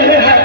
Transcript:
हे